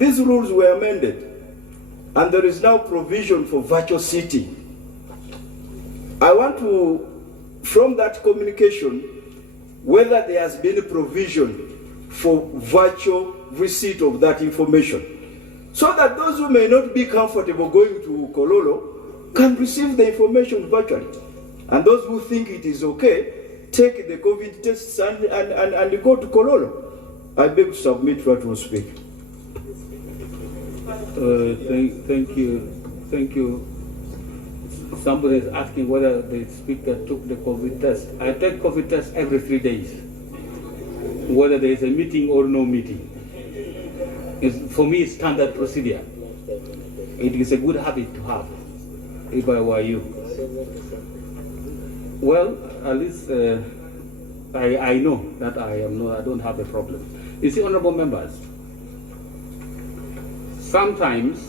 these rules were amended, and there is now provision for virtual sitting. I want to, from that communication, whether there has been a provision for virtual receipt of that information, so that those who may not be comfortable going to Kololo can receive the information virtually. And those who think it is okay, take the COVID tests and go to Kololo. I beg to submit what will speak. Thank you. Somebody is asking whether the speaker took the COVID test. I take COVID test every 3 days, whether there is a meeting or no meeting. For me, it's standard procedure. It is a good habit to have, if I were you. Well, at least I know that I don't have a problem. You see, honorable members, sometimes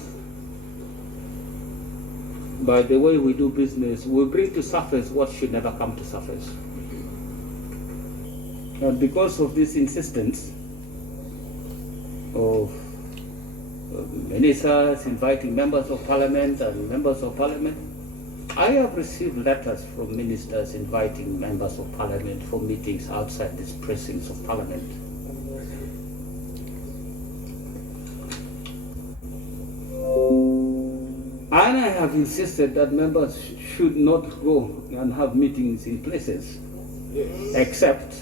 by the way we do business, we bring to surface what should never come to surface. And because of this insistence of ministers inviting members of parliament and members of parliament, I have received letters from ministers inviting members of parliament for meetings outside these precincts of parliament. And I have insisted that members should not go and have meetings in places, except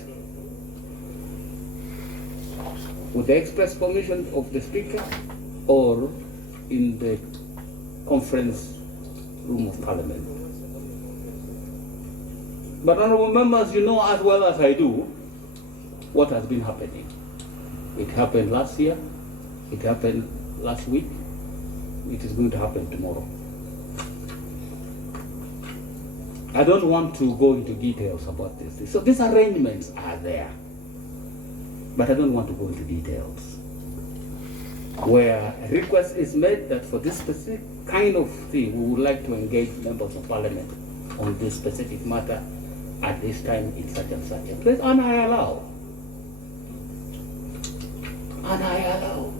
with the express permission of the speaker or in the conference room of parliament. But honorable members, you know as well as I do what has been happening. It happened last year, it happened last week, it is going to happen tomorrow. I don't want to go into details about this. So these arrangements are there, but I don't want to go into details. Where a request is made that for this specific kind of thing, we would like to engage members of parliament on this specific matter at this time in such and such a place, and I allow. And I allow.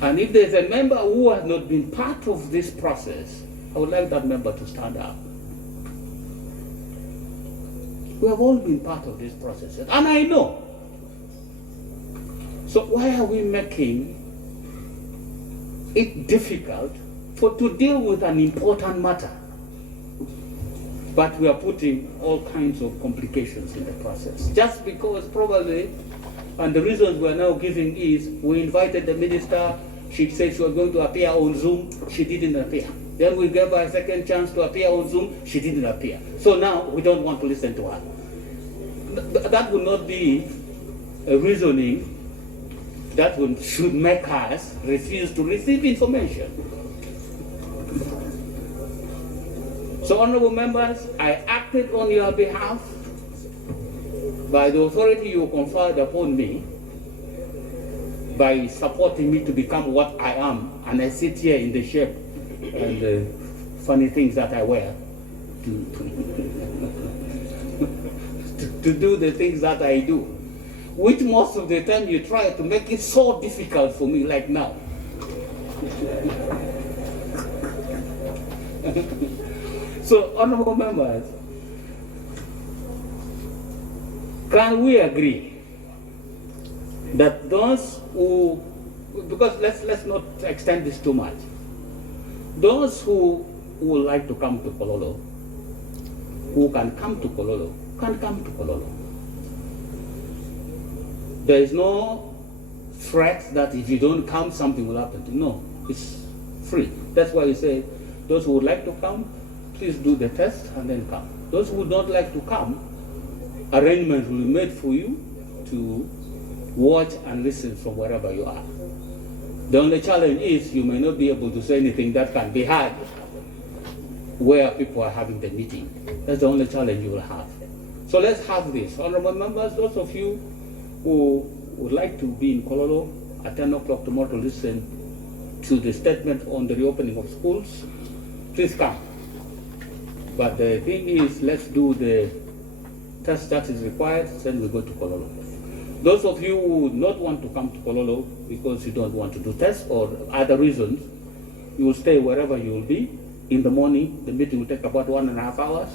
And if there's a member who has not been part of this process, I would like that member to stand up. We have all been part of this process, and I know. So why are we making it difficult to deal with an important matter? But we are putting all kinds of complications in the process. Just because probably, and the reasons we are now giving is, we invited the minister, she said she was going to appear on Zoom, she didn't appear. Then we gave her a second chance to appear on Zoom, she didn't appear. So now we don't want to listen to her. That would not be a reasoning that should make us refuse to receive information. So, honorable members, I acted on your behalf by the authority you conferred upon me, by supporting me to become what I am, and I sit here in the shape and the funny things that I wear to do the things that I do, which most of the time you try to make it so difficult for me, like now. So, honorable members, can we agree that those who, because let's not extend this too much, those who would like to come to Kololo, who can come to Kololo, can come to Kololo. There is no threat that if you don't come, something will happen. No, it's free. That's why you say, those who would like to come, please do the test and then come. Those who would not like to come, arrangements will be made for you to watch and listen from wherever you are. The only challenge is you may not be able to say anything that can be heard where people are having the meeting. That's the only challenge you will have. So let's have this. Honorable members, those of you who would like to be in Kololo at 10 o'clock tomorrow to listen to the statement on the reopening of schools, please come. But the thing is, let's do the test that is required, then we go to Kololo. Those of you who would not want to come to Kololo because you don't want to do tests or other reasons, you will stay wherever you will be. In the morning, the meeting will take about 1.5 hours,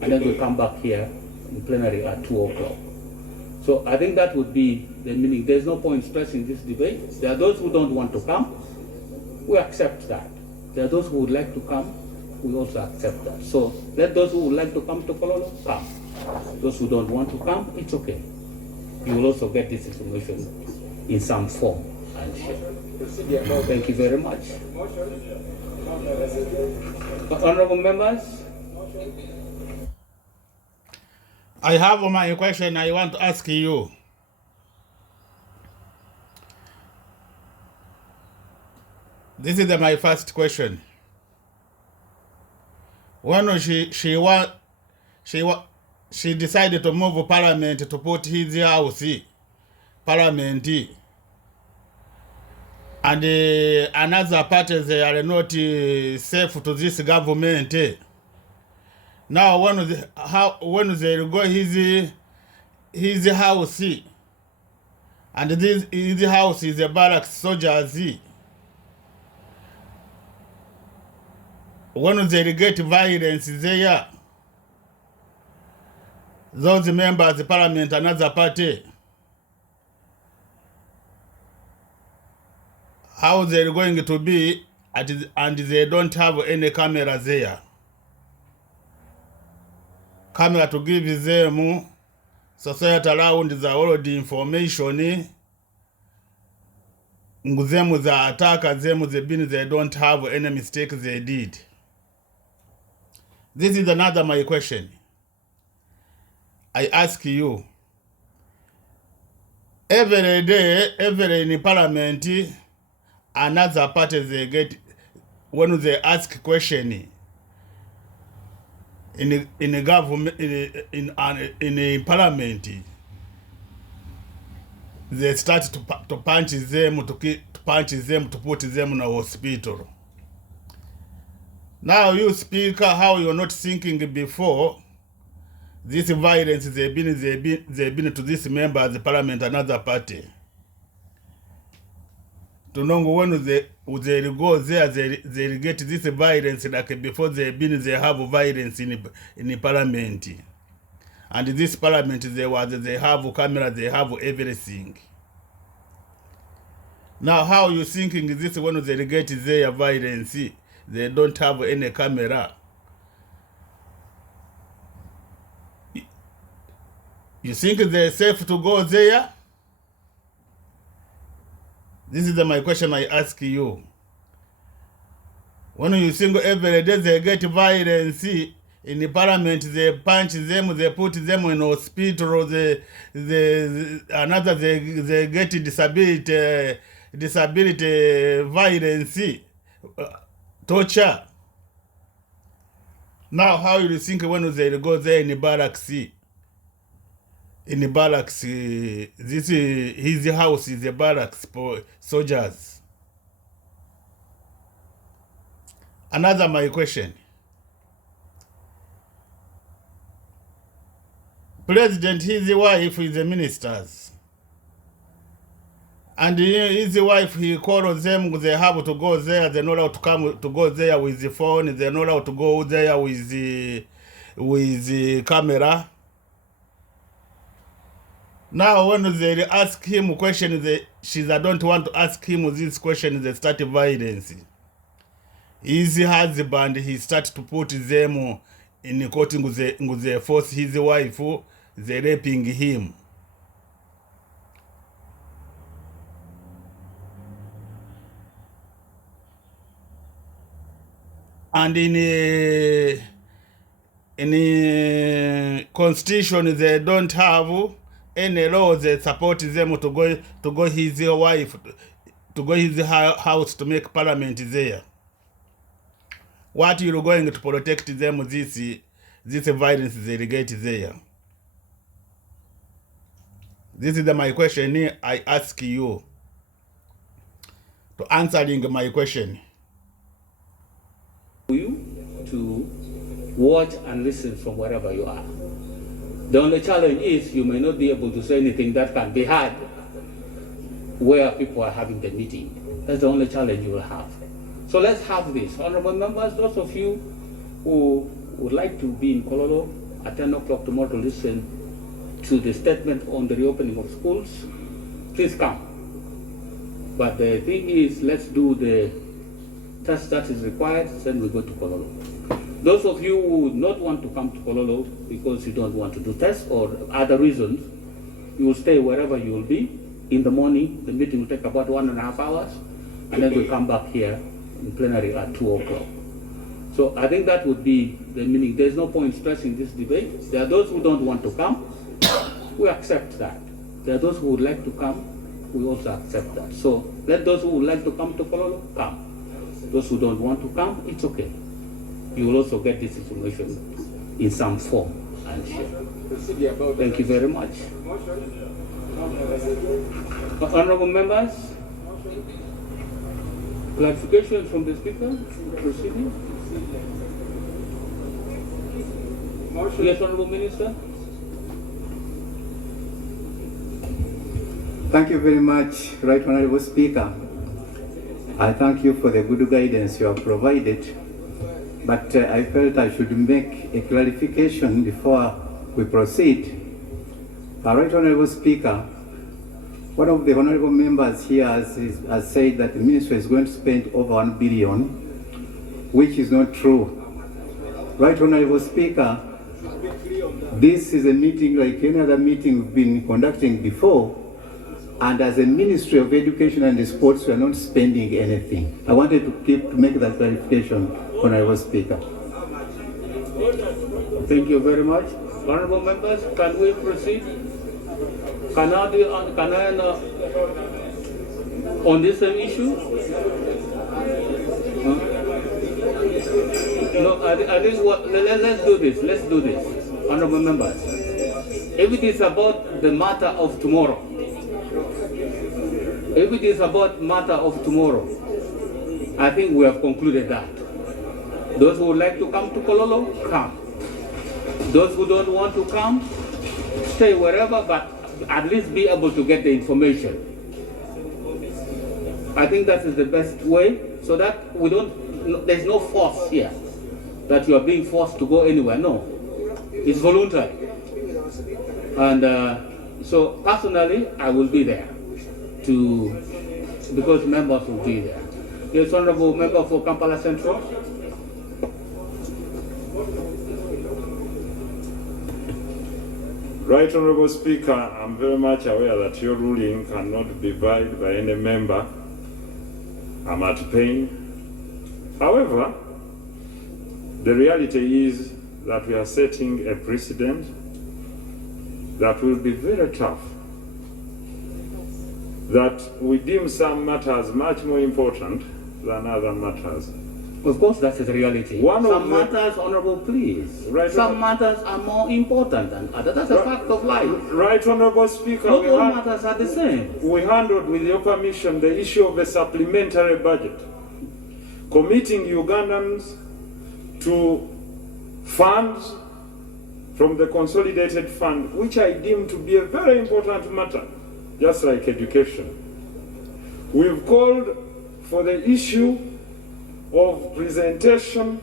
and then we'll come back here in plenary at 2 o'clock. So I think that would be the meaning. There's no point stressing this debate. There are those who don't want to come. We accept that. There are those who would like to come. We also accept that. So let those who would like to come to Kololo come. Those who don't want to come, it's okay. You will also get this information in some form and share. Thank you very much. Honorable members? I have my question I want to ask you. This is my first question. When she decided to move parliament to put his house parliament, and another parties are not safe to this government. Now when they go his house, and his house is a barracks soldiers. When they get violence there, those members of parliament, another party, how they're going to be, and they don't have any camera there. Camera to give them society around the already information. Them the attackers, them they don't have any mistake they did. This is another my question. I ask you, every day, every in parliament, another party they get, when they ask question in a government, in a parliament, they start to punch them, to put them in a hospital. Now you speaker, how you're not thinking before this violence they've been to this member of the parliament, another party. To know when they go there, they get this violence like before they have violence in the parliament. And this parliament they have camera, they have everything. Now how you thinking this when they get their violence? They don't have any camera. You think they're safe to go there? This is my question I ask you. When you think every day they get violence in the parliament, they punch them, they put them in hospital, they get disability violence, torture. Now how you think when they go there in the barracks? In the barracks, this his house is a barracks for soldiers. Another my question. President, his wife is a ministers. And his wife, he calls them, they have to go there, they're not allowed to come to go there with the phone, they're not allowed to go there with the camera. Now when they ask him a question, she don't want to ask him this question, they start violence. His husband, he start to put them in the court, they force his wife, they raping him. And in the constitution, they don't have any law that support them to go his wife, to go his house to make parliament there. What you're going to protect them this violence they get there? This is my question I ask you. To answering my question. You to watch and listen from wherever you are. The only challenge is you may not be able to say anything that can be heard where people are having the meeting. That's the only challenge you will have. So let's have this. Honorable members, those of you who would like to be in Kololo at 10 o'clock tomorrow to listen to the statement on the reopening of schools, please come. But the thing is, let's do the test that is required, then we go to Kololo. Those of you who would not want to come to Kololo because you don't want to do tests or other reasons, you will stay wherever you will be. In the morning, the meeting will take about 1.5 hours, and then we'll come back here in plenary at 2 o'clock. So I think that would be the meaning. There's no point stressing this debate. There are those who don't want to come. We accept that. There are those who would like to come. We also accept that. So let those who would like to come to Kololo, come. Those who don't want to come, it's okay. You will also get this information in some form and share. Thank you very much. Honorable members, clarification from the Speaker, proceeding. Yes, Honorable Minister. Thank you very much, Right Honorable Speaker. I thank you for the good guidance you have provided, but I felt I should make a clarification before we proceed. Right Honorable Speaker, one of the honorable members here has said that the ministry is going to spend over 1 billion, which is not true. Right Honorable Speaker, this is a meeting like any other meeting we've been conducting before, and as a Ministry of Education and Sports, we are not spending anything. I wanted to make that clarification, Honorable Speaker. Thank you very much. Honorable members, can we proceed? Can I on this same issue? No, I think let's do this. Let's do this. Honorable members, if it is about the matter of tomorrow, I think we have concluded that. Those who would like to come to Kololo, come. Those who don't want to come, stay wherever, but at least be able to get the information. I think that is the best way, so that there's no force here, that you are being forced to go anywhere. No, it's voluntary. And so personally, I will be there because members will be there. Yes, Honorable Member for Kampala Central. Right Honorable Speaker, I'm very much aware that your ruling cannot be violated by any member. I'm at pain. However, the reality is that we are setting a precedent that will be very tough. That we deem some matters much more important than other matters. Of course, that is the reality. Some matters, Honorable, please. Some matters are more important than others. That's a fact of life. Right Honorable Speaker, not all matters are the same. We handled, with your permission, the issue of a supplementary budget, committing Ugandans to funds from the consolidated fund, which I deem to be a very important matter, just like education. We've called for the issue of presentation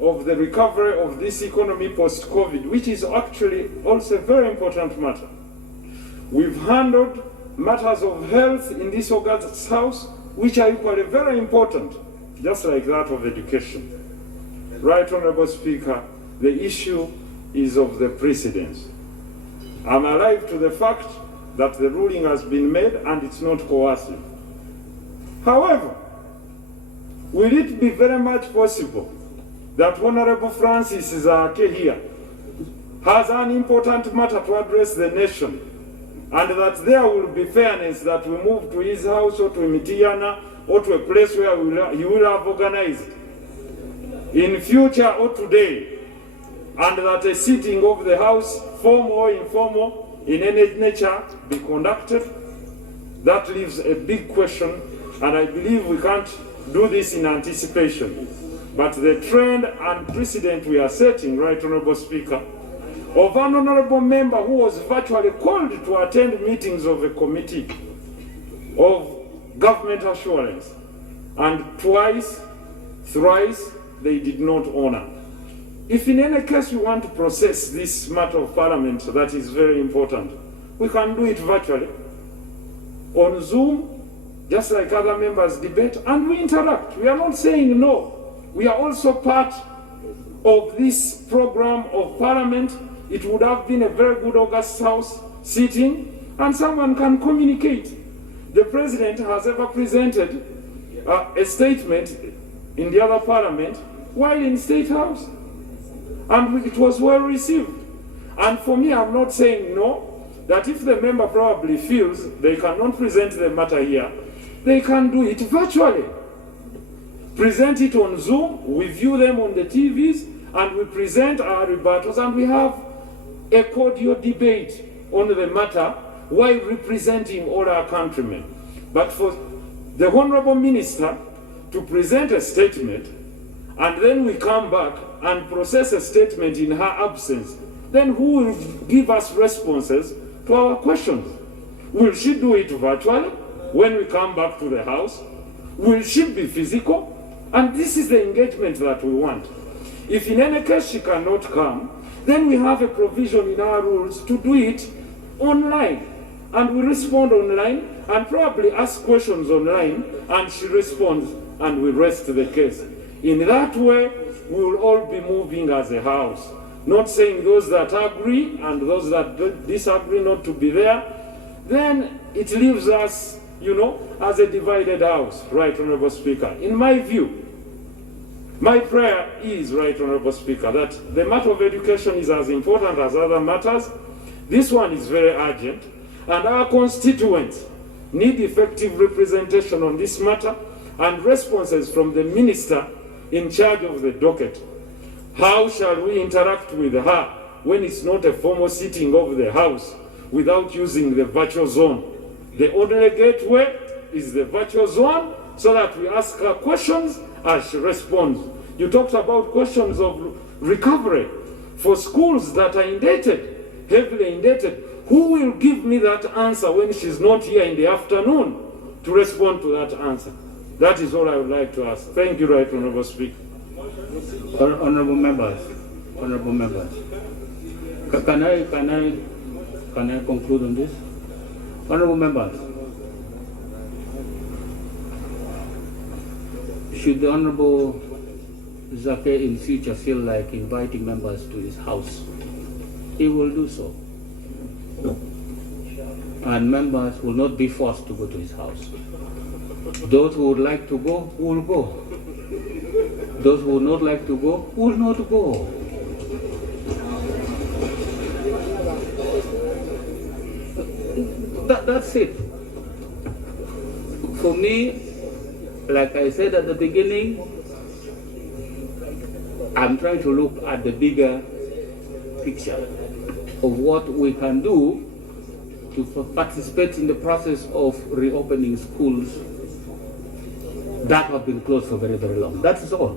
of the recovery of this economy post-COVID, which is actually also a very important matter. We've handled matters of health in this August House, which are equally very important, just like that of education. Right Honorable Speaker, the issue is of the precedence. I'm alive to the fact that the ruling has been made and it's not coercive. However, will it be very much possible that Honorable Francis Zake here has an important matter to address the nation, and that there will be fairness that we move to his house or to Mitiana or to a place where he will have organized in future or today, and that a sitting of the House, formal or informal, in any nature, be conducted? That leaves a big question, and I believe we can't do this in anticipation. But the trend and precedent we are setting, Right Honorable Speaker, of an honorable member who was virtually called to attend meetings of a committee of government assurance, and twice, thrice, they did not honor. If in any case you want to process this matter of parliament, that is very important, we can do it virtually, on Zoom, just like other members debate, and we interact. We are not saying no. We are also part of this program of parliament. It would have been a very good August House sitting, and someone can communicate. The president has ever presented a statement in the other parliament while in State House, and it was well received. And for me, I'm not saying no, that if the member probably feels they cannot present the matter here, they can do it virtually. Present it on Zoom, we view them on the TVs, and we present our rebuttals, and we have a cordial debate on the matter while representing all our countrymen. But for the Honorable Minister to present a statement, and then we come back and process a statement in her absence, then who will give us responses to our questions? Will she do it virtually when we come back to the House? Will she be physical? And this is the engagement that we want. If in any case she cannot come, then we have a provision in our rules to do it online. And we respond online and probably ask questions online, and she responds, and we rest the case. In that way, we will all be moving as a house. Not saying those that agree and those that disagree not to be there. Then it leaves us, as a divided house, Right Honorable Speaker. In my view, my prayer is, Right Honorable Speaker, that the matter of education is as important as other matters. This one is very urgent, and our constituents need effective representation on this matter and responses from the minister in charge of the docket. How shall we interact with her when it's not a formal sitting of the House without using the virtual zone? The only gateway is the virtual zone, so that we ask her questions as she responds. You talked about questions of recovery for schools that are indebted, heavily indebted. Who will give me that answer when she's not here in the afternoon to respond to that answer? That is all I would like to ask. Thank you, Right Honorable Speaker. Honorable members, can I conclude on this? Honorable members, should the Honorable Zake in future feel like inviting members to his house, he will do so. And members will not be forced to go to his house. Those who would like to go will go. Those who would not like to go will not go. That's it. For me, like I said at the beginning, I'm trying to look at the bigger picture of what we can do to participate in the process of reopening schools that have been closed for very, very long. That is all.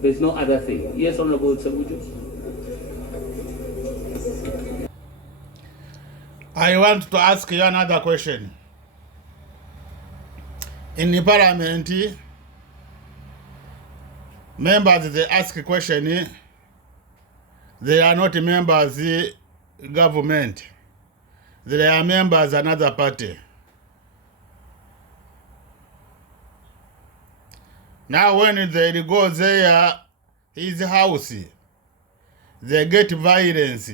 There's no other thing. Yes, Honorable Sabuju. I want to ask you another question. In the parliament, members, they ask a question, they are not members government. They are members another party. Now when they go there, his house, they get violence.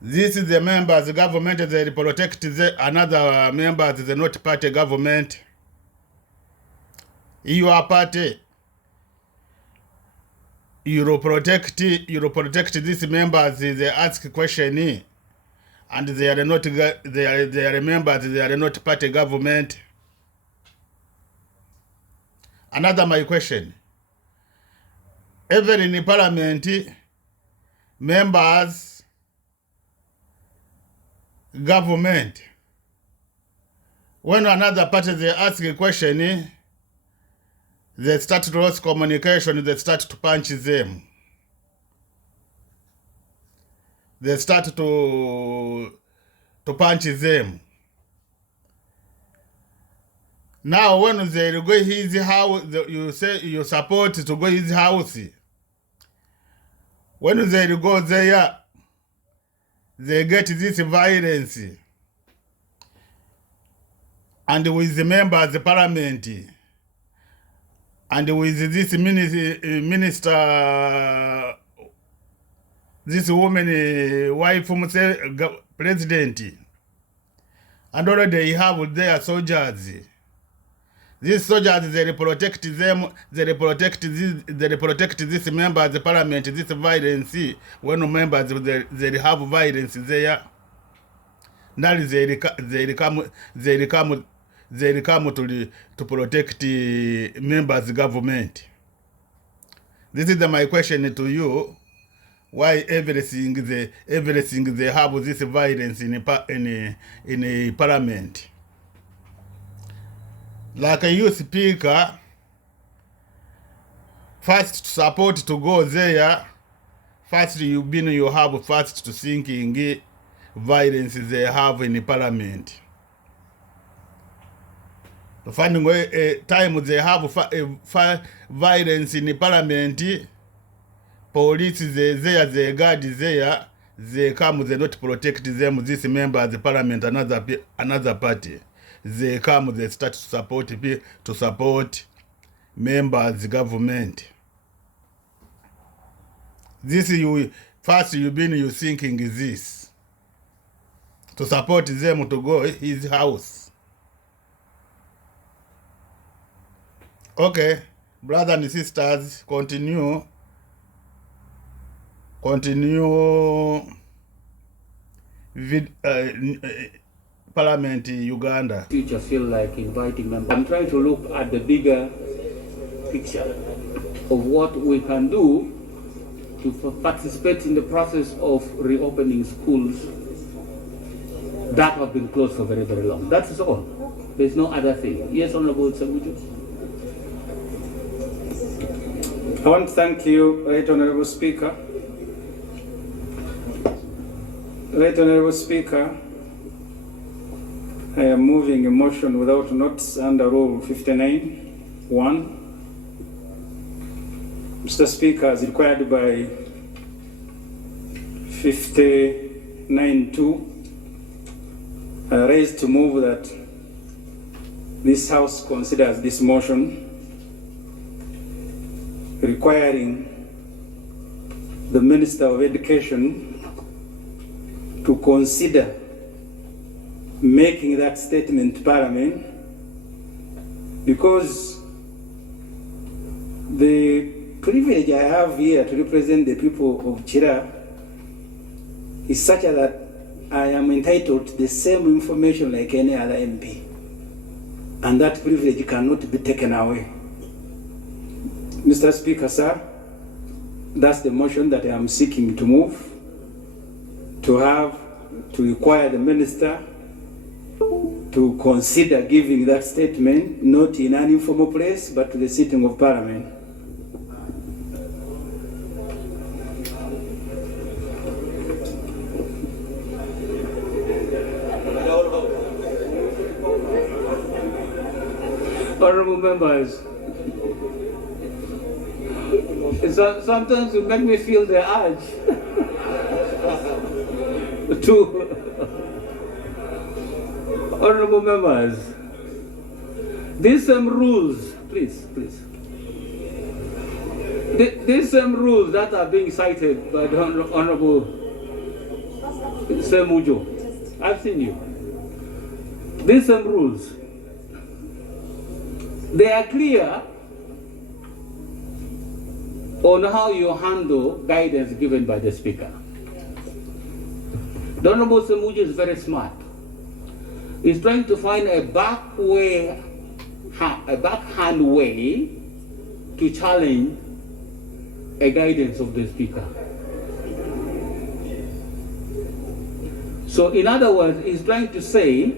This is the members government, they protect another members, the not party government. Your party, you protect these members, they ask question, and they are not, they are members, they are not party government. Another my question. Even in the parliament, members, government, when another party they ask a question, they start to lose communication, they start to punch them. they start to punch them. Now when they go his house, you say you support to go his house. When they go there, they get this violence. And with the members of the parliament, and with this minister, this woman, wife from president, and already they have their soldiers. These soldiers, they protect them, they protect this members of the parliament, this violence. When members they have violence there, now they come to protect the members' government. This is my question to you. Why everything they have this violence in a parliament? Like a youth speaker, first support to go there, first you have first to thinking violence they have in the parliament. Finding a time they have violence in the parliament, police they guard there, they come, they not protect them, this member of the parliament, another party. They come, they start to support members government. This you thinking is this to support them to go his house. Okay, brothers and sisters, continue Parliament Uganda. Future feel like inviting members. I'm trying to look at the bigger picture of what we can do to participate in the process of reopening schools that have been closed for very, very long. That is all. There's no other thing. Yes, Honorable Samuju. I want to thank you, Right Honorable Speaker. Right Honorable Speaker, I am moving a motion without notice under Rule 59(1). Mr. Speaker, as required by 59(2), I raise to move that this House considers this motion requiring the Minister of Education to consider making that statement to Parliament, because the privilege I have here to represent the people of Chira is such that I am entitled to the same information like any other MP, and that privilege cannot be taken away. Mr. Speaker, sir, that's the motion that I am seeking to move, to require the Minister to consider giving that statement, not in an informal place, but to the sitting of Parliament. Honorable members, sometimes you make me feel the urge to honorable members, these same rules, please. These same rules that are being cited by the Honorable Semujo, I've seen you. These same rules, they are clear on how you handle guidance given by the Speaker. The Honorable Semujo is very smart. He's trying to find a backhand way to challenge a guidance of the Speaker. So in other words, he's trying to say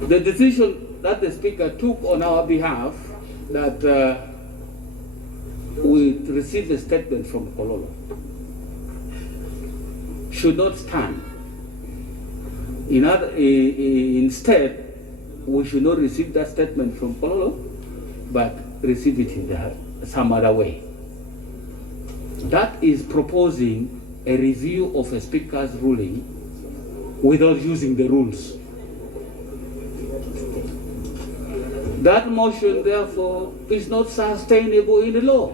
the decision that the Speaker took on our behalf, that we received a statement from Kololo. should not stand. Instead, we should not receive that statement from Kololo, but receive it in some other way. That is proposing a review of a speaker's ruling without using the rules. That motion, therefore, is not sustainable in the law.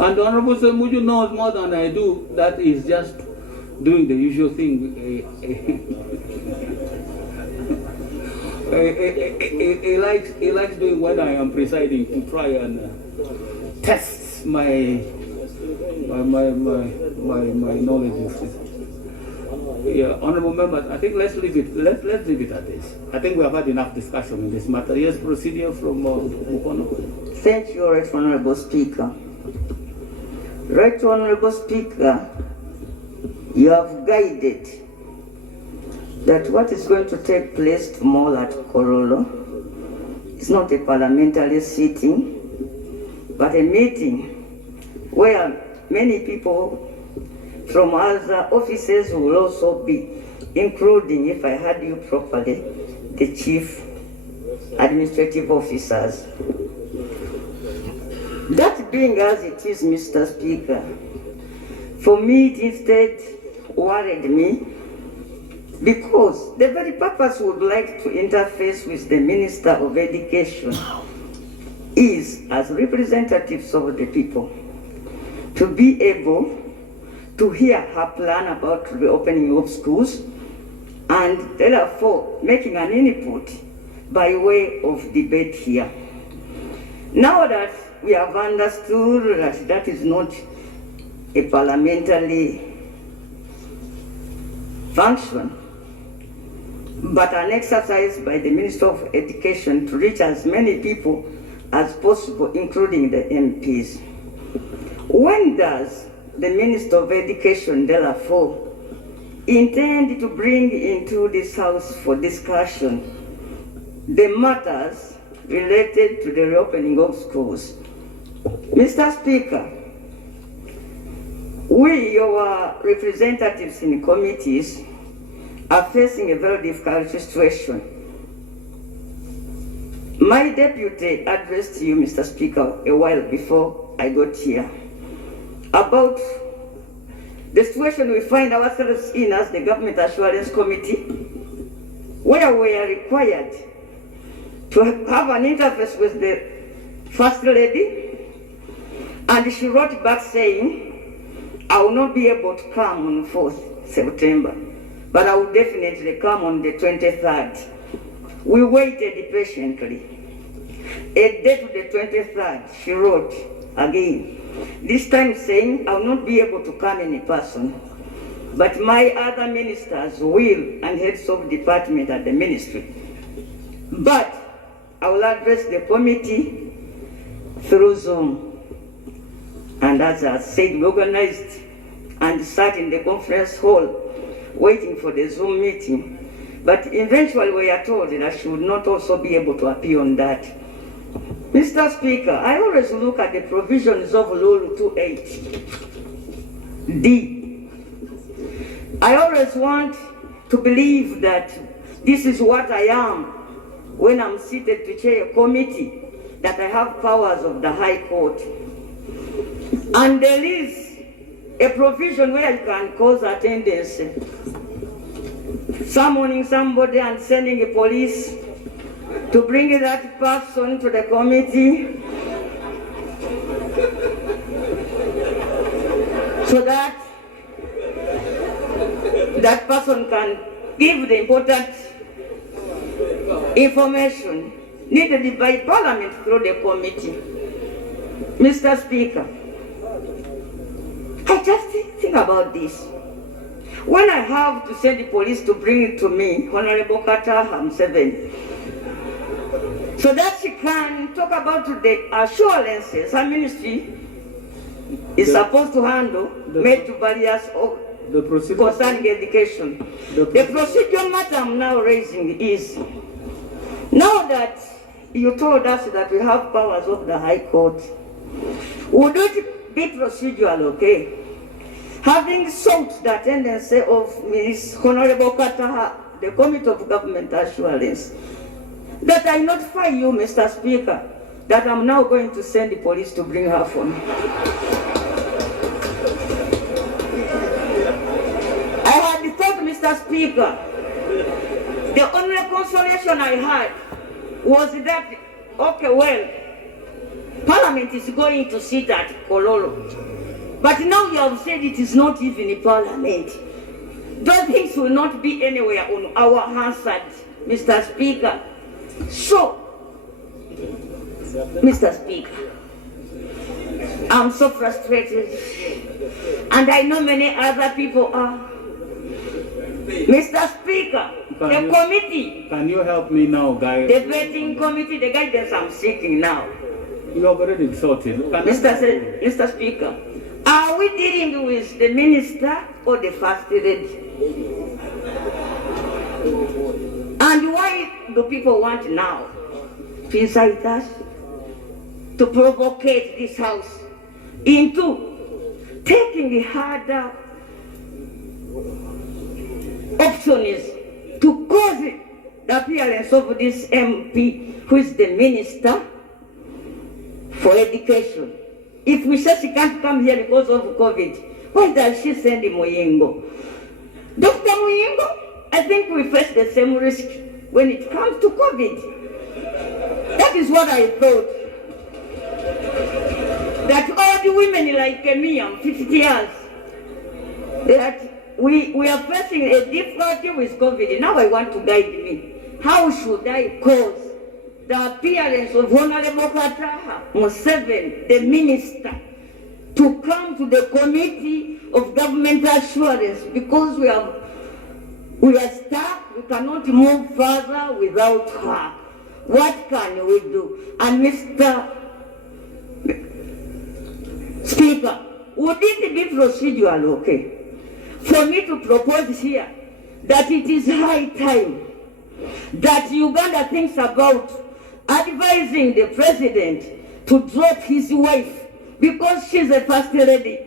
And Honorable Semuju knows more than I do, that is just doing the usual thing. He likes doing when I am presiding to try and test my knowledge of this. Yeah, honorable members, I think let's leave it at this. I think we have had enough discussion in this matter. Yes, procedure from Mukono. Thank you, Right Honorable Speaker. Right Honorable Speaker, you have guided that what is going to take place tomorrow at Kololo is not a parliamentary sitting, but a meeting where many people from other offices will also be, including, if I heard you properly, the chief administrative officers. That being as it is, Mr. Speaker, for me it instead worried me, because the very purpose would like to interface with the Minister of Education is, as representatives of the people, to be able to hear her plan about the opening of schools and therefore making an input by way of debate here. Now that we have understood that that is not a parliamentary function, but an exercise by the Minister of Education to reach as many people as possible, including the MPs. When does the Minister of Education, therefore, intend to bring into this House for discussion the matters related to the reopening of schools? Mr. Speaker, we, your representatives in committees, are facing a very difficult situation. My deputy addressed you, Mr. Speaker, a while before I got here about the situation we find ourselves in as the Government Assurance Committee, where we are required to have an interface with the First Lady, and she wrote back saying, I will not be able to come on 4th September, but I will definitely come on the 23rd. We waited patiently. A day to the 23rd, she wrote again, this time saying, I will not be able to come in person, but my other ministers will, and heads of department at the ministry. But I will address the committee through Zoom. And as I said, we organized and sat in the conference hall waiting for the Zoom meeting. But eventually we are told that she would not also be able to appear on that. Mr. Speaker, I always look at the provisions of Lule 28D. I always want to believe that this is what I am when I'm seated to chair a committee, that I have powers of the High Court. And there is a provision where you can cause attendance, summoning somebody and sending a police to bring that person to the committee so that that person can give the important information needed by Parliament through the committee. Mr. Speaker, I just think about this. When I have to send the police to bring it to me, Honorable Museveni, so that she can talk about the assurances her ministry is supposed to handle made to barriers of concerning education. The procedure matter I'm now raising is, now that you told us that we have powers of the High Court, would it be procedural, okay? Having sought the attendance of Ms. Honorable Kataha, the Committee of Government Assurance, that I notify you, Mr. Speaker, that I'm now going to send the police to bring her for me. I had thought, Mr. Speaker, the only consolation I had was that, okay, well, Parliament is going to sit at Kololo. But now you have said it is not even in Parliament. Those things will not be anywhere on our Hansard, Mr. Speaker. So, Mr. Speaker, I'm so frustrated, and I know many other people are. Mr. Speaker, the committee. Can you help me now, guys? The vetting committee, the guidance I'm seeking now. You have already sorted. Mr. Speaker, are we dealing with the minister or the first lady? And why do people want now to incite us to provocate this house into taking the harder option is to cause the appearance of this MP, who is the minister for education? If we say she can't come here because of COVID, why does she send Muyingo? Dr. Muyingo, I think we face the same risk when it comes to COVID. That is what I thought. That all the women like me, I'm 50 years, that we are facing a difficulty with COVID. Now I want to guide me. How should I cause the appearance of Honorable Museveni, the minister, to come to the Committee of Government Assurance, because we are stuck, we cannot move further without her. What can we do? And Mr. Speaker, would it be procedural, okay, for me to propose here that it is high time that Uganda thinks about advising the president to drop his wife because she's a first lady?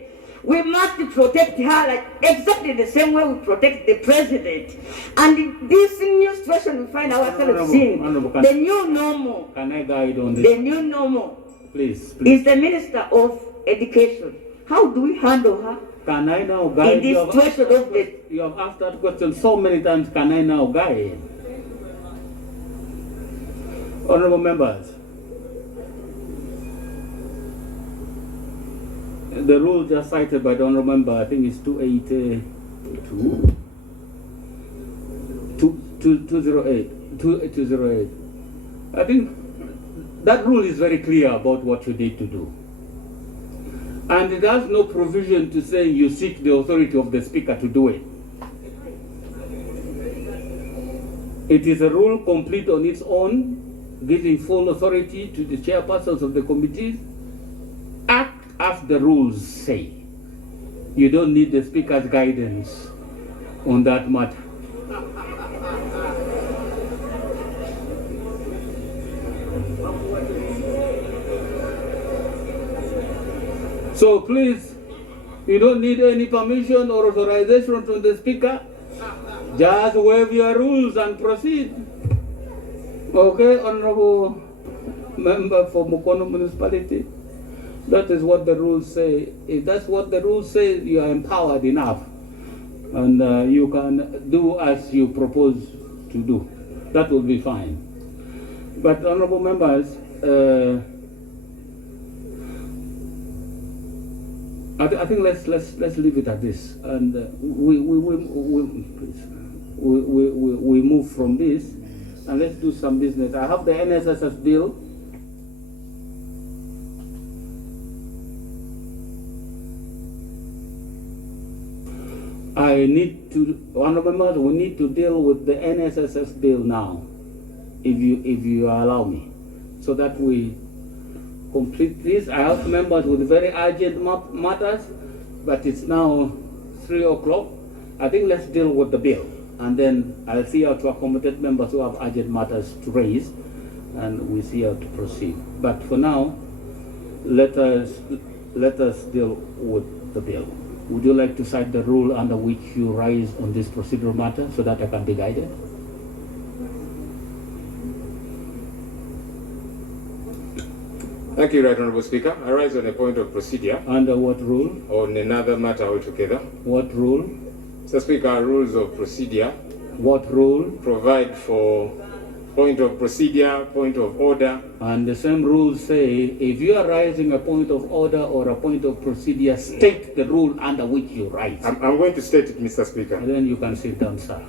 We must protect her exactly the same way we protect the president. And this new situation we find ourselves in, the new normal, can I guide on this? The new normal, please. is the Minister of Education. How do we handle her? Can I now guide? In this situation of the... You have asked that question so many times. Can I now guide? Honorable members, the rule just cited by the honorable member, I think it's 208. I think that rule is very clear about what you need to do. And it has no provision to say you seek the authority of the speaker to do it. It is a rule complete on its own, giving full authority to the chairpersons of the committees. Act as the rules say. You don't need the speaker's guidance on that matter. So please, you don't need any permission or authorization from the speaker. Just waive your rules and proceed. Okay, Honorable Member for Mukono Municipality? That is what the rules say. If that's what the rules say, you are empowered enough. And you can do as you propose to do. That will be fine. But honorable members, I think let's leave it at this, and we move from this, and let's do some business. I have the NSSS bill. I need to, honorable members, we need to deal with the NSSS bill now, if you allow me, so that we complete this. I have members with very urgent matters, but it's now 3 o'clock. I think let's deal with the bill, and then I'll see how to accommodate members who have urgent matters to raise, and we see how to proceed. But for now, let us let us deal with the bill. Would you like to cite the rule under which you rise on this procedural matter so that I can be guided? Thank you, Right Honourable Speaker. I rise on a point of procedure. Under what rule? On another matter altogether. What rule? Mr. Speaker, our rules of procedure. What rule? Provide for point of procedure, point of order. And the same rules say, if you are raising a point of order or a point of procedure, state the rule under which you rise. I'm going to state it, Mr. Speaker. And then you can sit down, sir.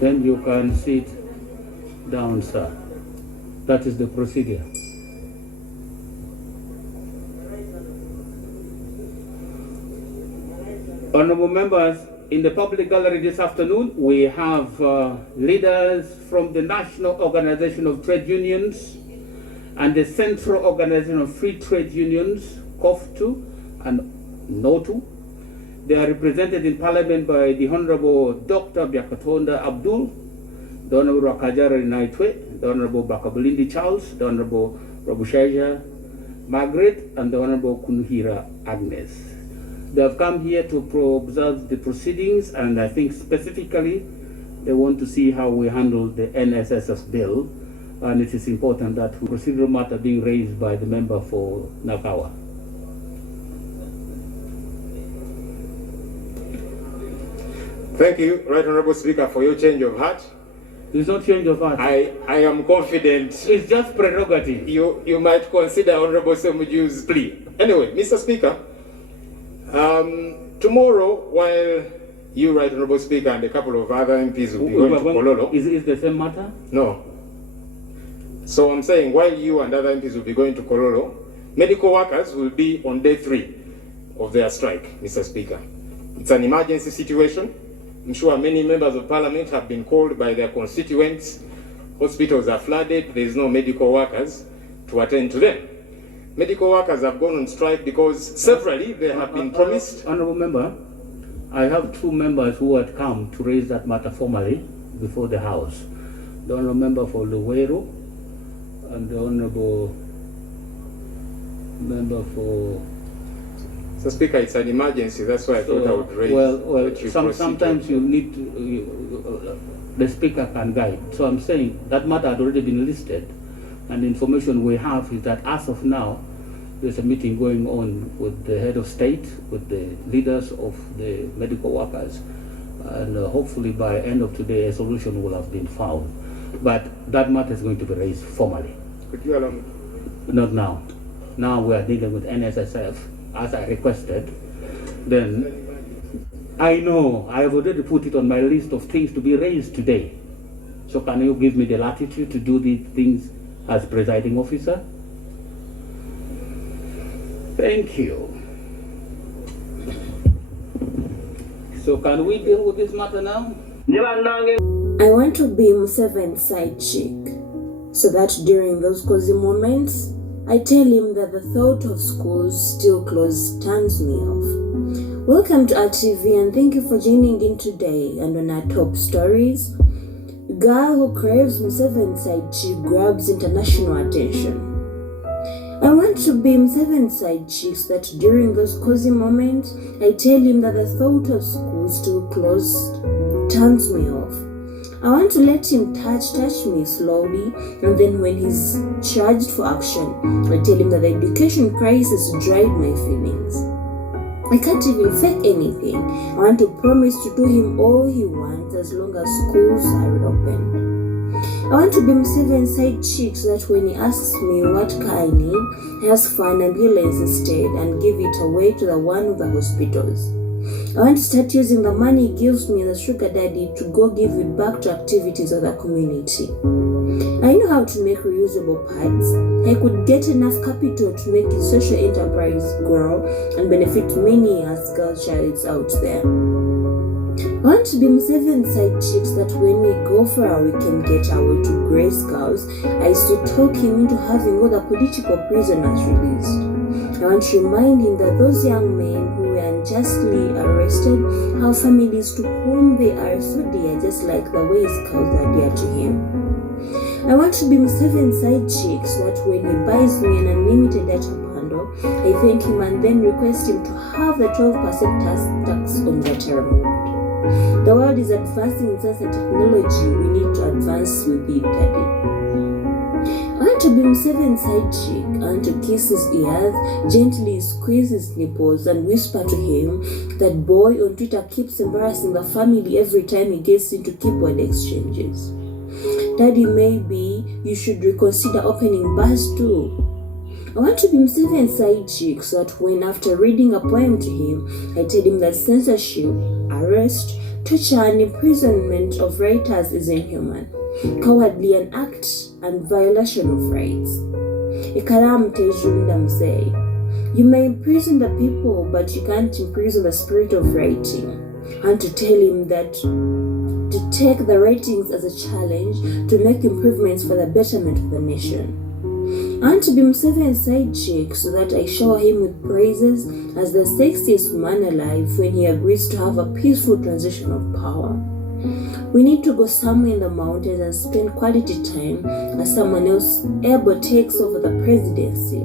Then you can sit down, sir. That is the procedure. Honorable members, in the public gallery this afternoon, we have leaders from the National Organization of Trade Unions and the Central Organization of Free Trade Unions, COFTU and NOTU. They are represented in Parliament by the Honorable Dr. Byakatonda Abdul, the Honorable Rwakajara Naitwe, the Honorable Bakabulindi Charles, the Honorable Rabushaija Margaret, and the Honorable Kunuhira Agnes. They have come here to observe the proceedings, and I think specifically they want to see how we handle the NSSF bill, and it is important that procedural matter being raised by the member for Nakawa. Thank you, Right Honourable Speaker, for your change of heart. There's no change of heart. I am confident. It's just prerogative. You might consider Honourable Semuju's plea. Anyway, Mr. Speaker, tomorrow, while you, Right Honourable Speaker, and a couple of other MPs will be going to Kololo. Is it the same matter? No. So I'm saying, while you and other MPs will be going to Kololo, medical workers will be on day 3 of their strike, Mr. Speaker. It's an emergency situation. I'm sure many members of Parliament have been called by their constituents. Hospitals are flooded. There is no medical workers to attend to them. Medical workers have gone on strike because severally they have been promised. Honourable Member, I have 2 members who had come to raise that matter formally before the House. The Honourable Member for Luweru and the Honourable Member for... So, Speaker, it's an emergency. That's why I thought I would raise. Well, sometimes you need to, the Speaker can guide. So I'm saying that matter had already been listed, and the information we have is that as of now, there's a meeting going on with the head of state, with the leaders of the medical workers, and hopefully by end of today, a solution will have been found. But that matter is going to be raised formally. Could you allow me? Not now. Now we are dealing with NSSF, as I requested. Then I know I have already put it on my list of things to be raised today. So can you give me the latitude to do these things as presiding officer? Thank you. So can we deal with this matter now? I want to be Museveni's side chick, so that during those cozy moments, I tell him that the thought of schools still closed turns me off. Welcome to our TV and thank you for joining in today. And on our top stories, girl who craves Museveni's side chick grabs international attention. I want to be Museveni's side chick so that during those cozy moments, I tell him that the thought of schools still closed turns me off. I want to let him touch me slowly, and then when he's charged for action, I tell him that the education crisis dried my feelings. I can't even fake anything. I want to promise to do him all he wants as long as schools are open. I want to be Museveni's side chick so that when he asks me what car I need, I ask for an ambulance instead and give it away to the one of the hospitals. I want to start using the money he gives me as a sugar daddy to go give it back to activities of the community. I know how to make reusable pads. I could get enough capital to make a social enterprise grow and benefit many as girl childs out there. I want to be Museveni's side chicks that when we go for our weekend getaway to Grey Scouts, I used to talk him into having all the political prisoners released. I want to remind him that those young men who were unjustly arrested have families to whom they are so dear, just like the way Scouts are dear to him. I want to be Museven's side chick so that when he buys me an unlimited data bundle, I thank him and then request him to have the 12% tax on data removed. The world is advancing in science and technology. We need to advance with it, Daddy. I want to be Museven's side chick. I want to kiss his ears, gently squeeze his nipples, and whisper to him that boy on Twitter keeps embarrassing the family every time he gets into keyboard exchanges. Daddy, maybe you should reconsider opening bars too. I want to be Museven's side chick so that when after reading a poem to him, I tell him that censorship, arrest, torture and imprisonment of writers is inhuman, cowardly an act and violation of rights. You may imprison the people, but you can't imprison the spirit of writing. And to tell him that to take the writings as a challenge to make improvements for the betterment of the nation. And to be Museven's side chick so that I shower him with praises as the sexiest man alive when he agrees to have a peaceful transition of power. We need to go somewhere in the mountains and spend quality time as someone else able takes over the presidency.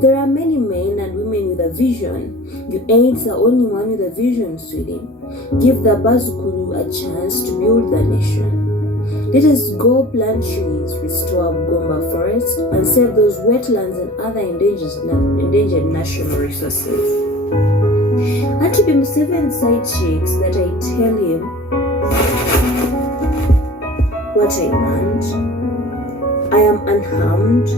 There are many men and women with a vision. You ain't the only one with a vision, sweetie. Give the Bazukuru a chance to build the nation. Let us go plant trees, restore Gomba forest, and save those wetlands and other endangered national resources. And to be Museven's side chicks that I tell him what I want. I am unharmed,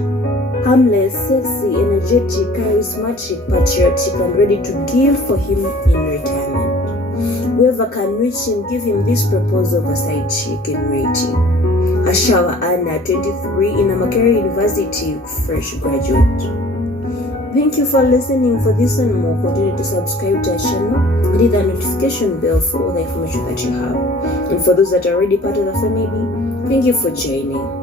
harmless, sexy, energetic, charismatic, patriotic, and ready to give for him in retirement. Whoever can reach him, give him this proposal of a side chick in waiting. Ashawa Anna, 23, in a Makerere University, fresh graduate. Thank you for listening. For this and more, continue to subscribe to our channel and hit the notification bell for all the information that you have. And for those that are already part of the family, thank you for joining.